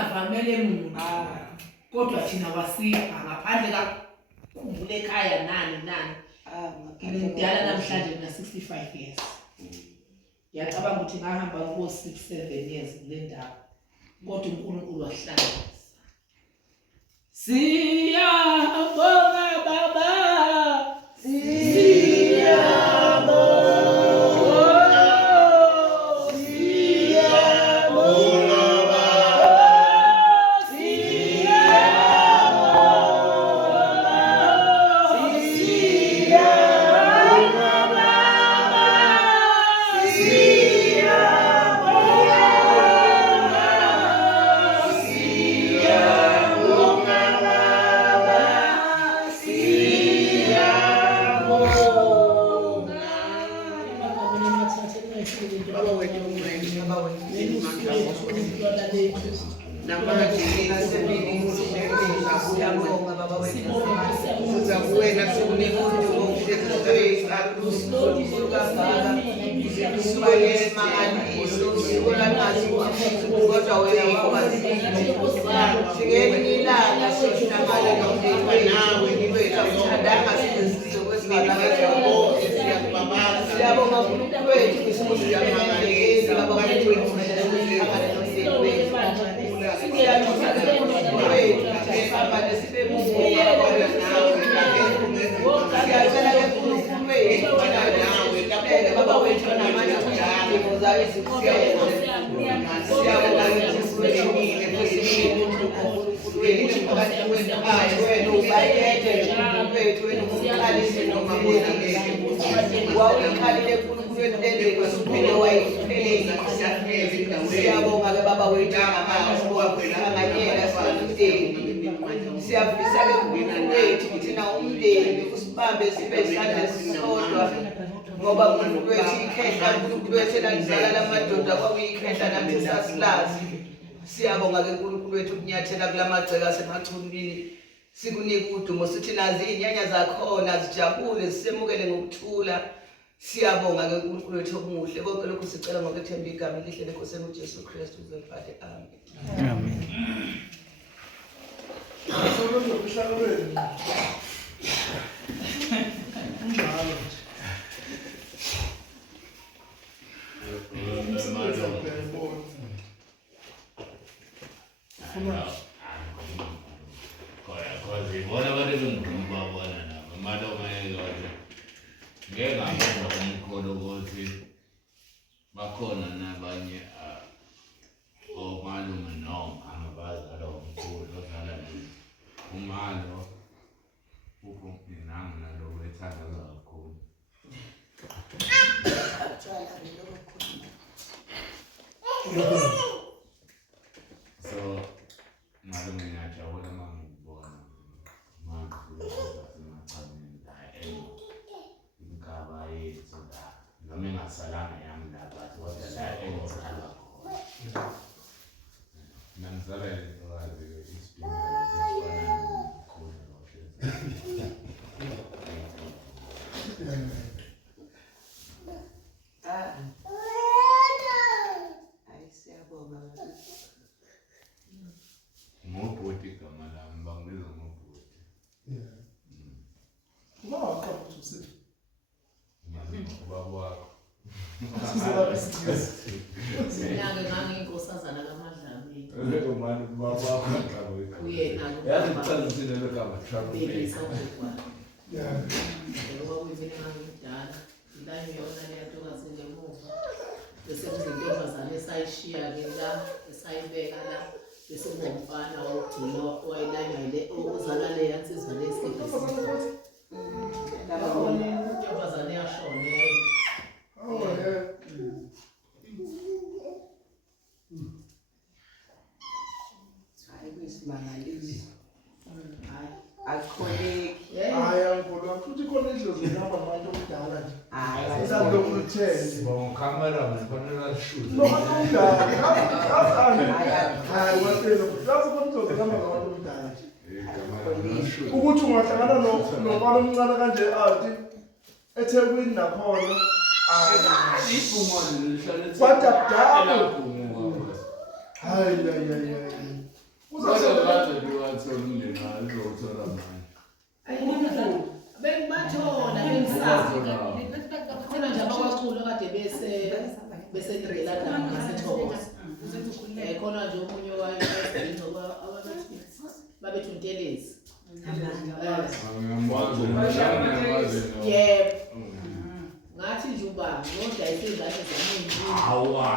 singavamele muntu kodwa thina wasipha ngaphandle kakhumbule ekhaya nani ngidala namhlanje mina 65 years ngiyacabanga ukuthi ngahamba kubo 6-7 years kule ndawo kodwa uNkulunkulu wahlanganisa siyabonga baba ngoba uNkulunkulu wethu ikhehla uNkulunkulu wethu elalizala lamadoda kwakuyikhehla nathi sasilazi siyabonga ke uNkulunkulu wethu ukunyathela kulamagceke asemachulwini sikunika udumo sithi nazi inyanya zakhona zijabule sisemukele ngokuthula siyabonga ke uNkulunkulu wethu omuhle konke lokhu sicela ngokwethemba igama elihle leNkosini uJesu Kristu uzoliphathe amen amen bakhona nabanye omalume noma abazali omkhulu odlala umalo uphumphilanga nalo wethanda kakhulu so malume ngiyajabula mangibona ingaba yethu la noma engasalanga yami la but kodwa la engizalwa khona nangizalela wazi ukuthi ungahlangana nomfana omncane kanje athi eThekwini nakhona iphumoni lihlala What up, dog? Hi. Uzokwazi ukuthi umndeni uzothola manje. Ayibona bengibathola bengisazi khona nje abacula kade bese ngela khona ngasethokoza khona nje omunye wayebenza babethu ntelezi yebo ngathi nje ubaba nodayisa izandla zamuntu Awa,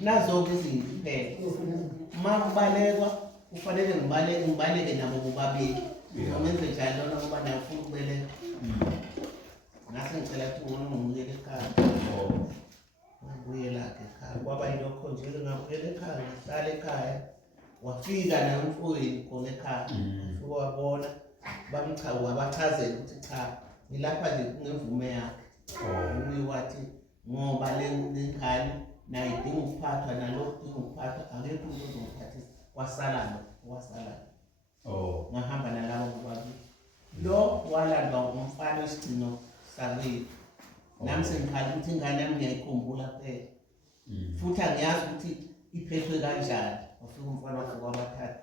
nazo-ke izinto phela uma kubalekwa kufanele ngibaleke nabo bobabili amenze njalo lona ngoba naye ufuna ukubeleka ngase ngicela ukuthi ngona ngibuyele ekhaya ngibuyela-ke ekhaya kwaba yilokho nje ngabuyela ekhaya ngahlala ekhaya wafika naye umfowethu khona ekhaya ufike wabona wabachazela ukuthi cha ngilapha nje ngemvume yakhe uye wathi ngoba le ngane naye idinga ukuphathwa nalokhu idinga ukuphathwa akekho umuntu ozongiphathisa wasalana ngahamba nalabo bobabili lo walandwa umfana wesigcino sakwethu nami sengikhala ukuthi ingane yami ngiyayikhumbula phela futhi angiyazi ukuthi iphethwe kanjani wafika umfana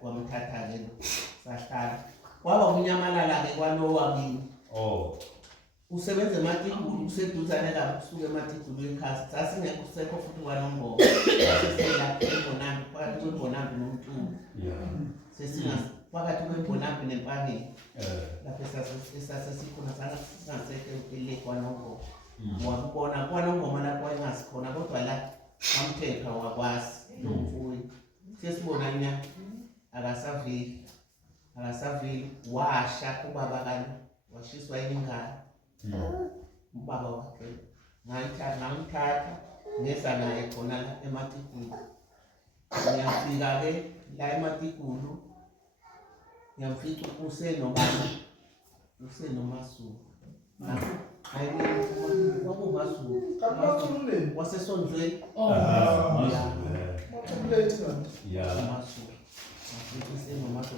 wamthatha-ke lo sahlala kwaba kunyamalala-ke kwalo wakini usebenza ematikulu useduzane kabi kusuke ematikulu ekhasi sasingekho kusekho futhi kwaNongoma seselapha eMbonambi phakathi kweMbonambi noMtulu phakathi kweMbonambi neMpangeni lapho esasesikhona singasekho ele kwaNongoma wakubona kwaNongoma lapho wayengasikhona kodwa la wamthetha wakwazi lo mfuyi sesibonanya akasaveli washa ubaba kani washiswa ingane ubaba wakhe ngayithatha ngeza naye khona la ematikulu ngiyafika-ke la ematikulu ngiyamfica usenomazulu kwakuwumazulu wasesondlweni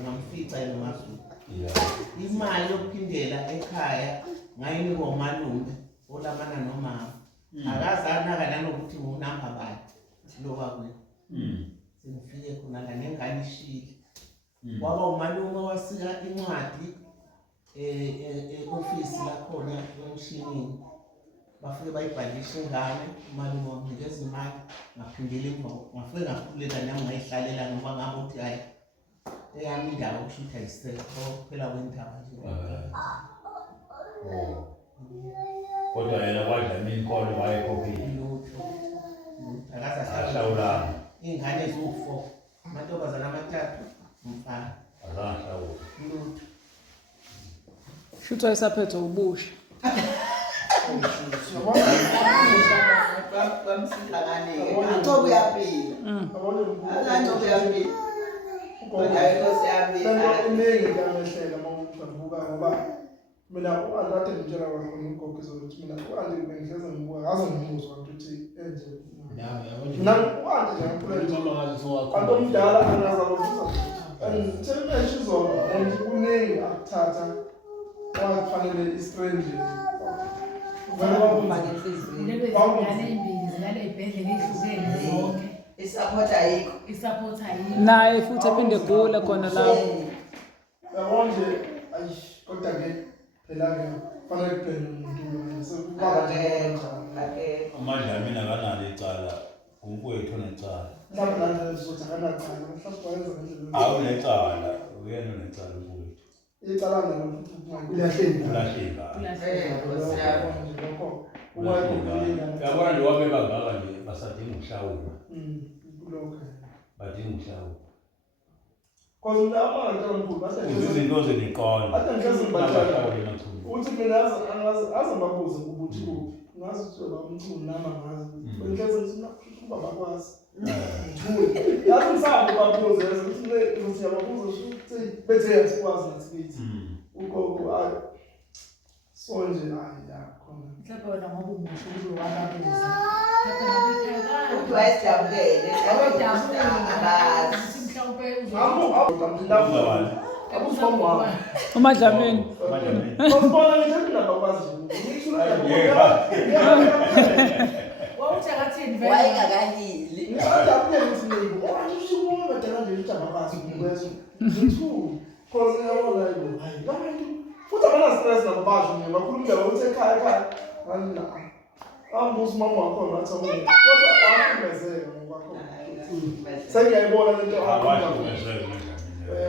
ngamfica enomazulu imali yokuphindela ekhaya ngayinikwa umalume olamana nomama akazanaka nanokuthi ngunamba bani lo wakwethu sengifike khona la nengane ishile kwaba umalume wasika incwadi e-ofisi lakhona emshinini bafike bayibhalisha ingane umalume wamnikeza imali ngaphindela emva ngafike ngakhululeka nami ngayihlalela ngoba ngabo ukuthi hayi eyami indawo kushuthi ayisekho phela kwendaba nje kodwa yena kwadla inkolo wayekhophile lutho ahlawulana iy'ngane eziwu-4 amantombazane amathathu umfana azahlawula lutho Shutha wayesaphethe ubusha. Ancobo uyaphila. Ancobo uyaphila. Kodwa inkosi yami iningi ngamehlela mawubuka ngoba mina u-Andate ngitshela kakhulu ugogo ukuthi mina u-Andi bengihleze ngibuka ngaze ngimuzwa ukuthi enje mina u-Andi nje ngikhulele kanti omdala angazaluza and tell izona kuningi akuthatha wakufanele istrange isupporta Naye futhi aphinde egule khona lapho. yabonje ayish kodwa-ke phela-ke kufanele kubhekwe umuntu uMadlamini akanalo icala umfowethu onecala mhlawumbe lana sizothi akanacala mhlawumbe wayenza ngendlela awunecala uyena onecala umfowethu icala nalo futhi ulahleka lokho yabona nje wabe bangaka nje basadinga ukuhlawula kulokho badinga ukuhlawula cause mina amanga mkhulu izinto zeniqona ade ngihlezi ngibatshela ukuthi mina aze ngibabuze ukuthi kuphi ngazi ukuthi bamthuni nama ngazi bengihlezi ngithi nakusho ubaba kwazi yazi ngisabo babuze ukuthi yababuza ukuthi bethe yasikwazi nathi kithi ugogo ayi so nje ayi yakhona mhlawumbe wena ngoba umusho ukuthi wababuza ukuthi wayesijabulele mhlawumbe abuzwa wami uMadlamini. Ngibona nje mina bakwazi ngithula Wawuthi akathini Wayengakayili. ngiyajabule ukuthi leyo awushibuka badala nje ukuthi abakwazi ukwenza ngithu cause yabona yibo hayi labantu futhi abana stress nababasho nje bakhulumela ukuthi ekhaya ngani ambuza mama wakho ngathi kodwa wakhumezeka ngokwakho sengiyayibona lento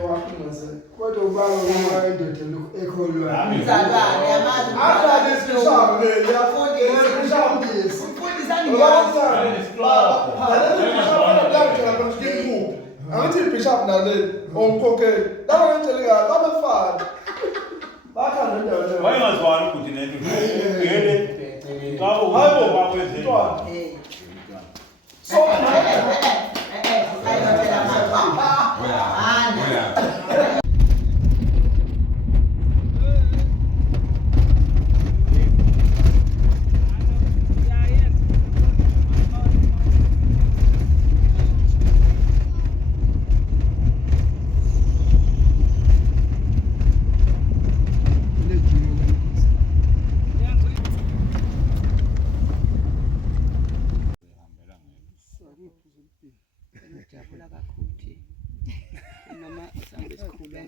wakhumezeka kodwa ubaba indoda ekholwa Mzalwane yamazi. After this bishop le Yafundisa. bishop this Ufundisani angithi bishop nale omkhokheli laba ngitshele kahle abafana bakhanda indawo leyo wayengazwani ukuthi lento ngene ngabo hayibo bakwenzeni so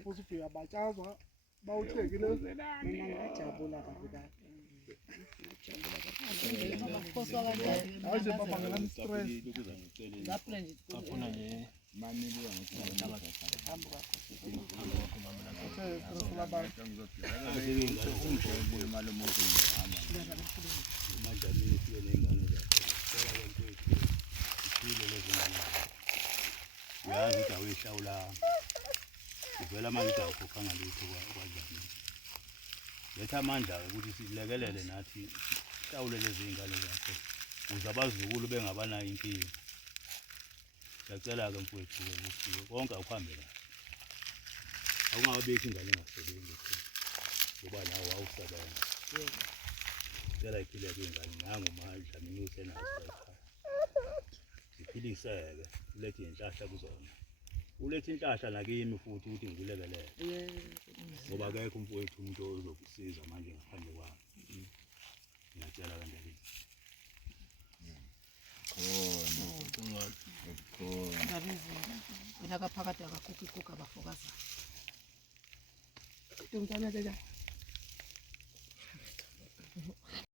usufika batshazwa bawuthekile Mina ngajabula kabi kabi. hayi baba ngani stress uyazi ukuthi awuyihlawula uvela amandla akho kangalutho kwadlamini letha amandla ukuthi silekelele nathi sihlawule lezi ngane zakho ukuze abazukulu bengabanayo inkinga. Siyacela-ke mfowethu ukuthi konke akuhambe kahle, awungabeki ingane engasebenzi ngoba nawe wawusebenza. Sicela iphileke ingane nanguMadlamini usenazo ekhaya, ziphiliseke, ulethe inhlahla kuzona, ulethe inhlahla nakimi futhi ukuthi ngikulekelele ngoba akekho mfowethu umuntu ozokusiza manje ngaphandle kwami. Ngiyacela kanjalo. Mina kaphakathi akakhuphi ikhukha abafokazi. Tumtana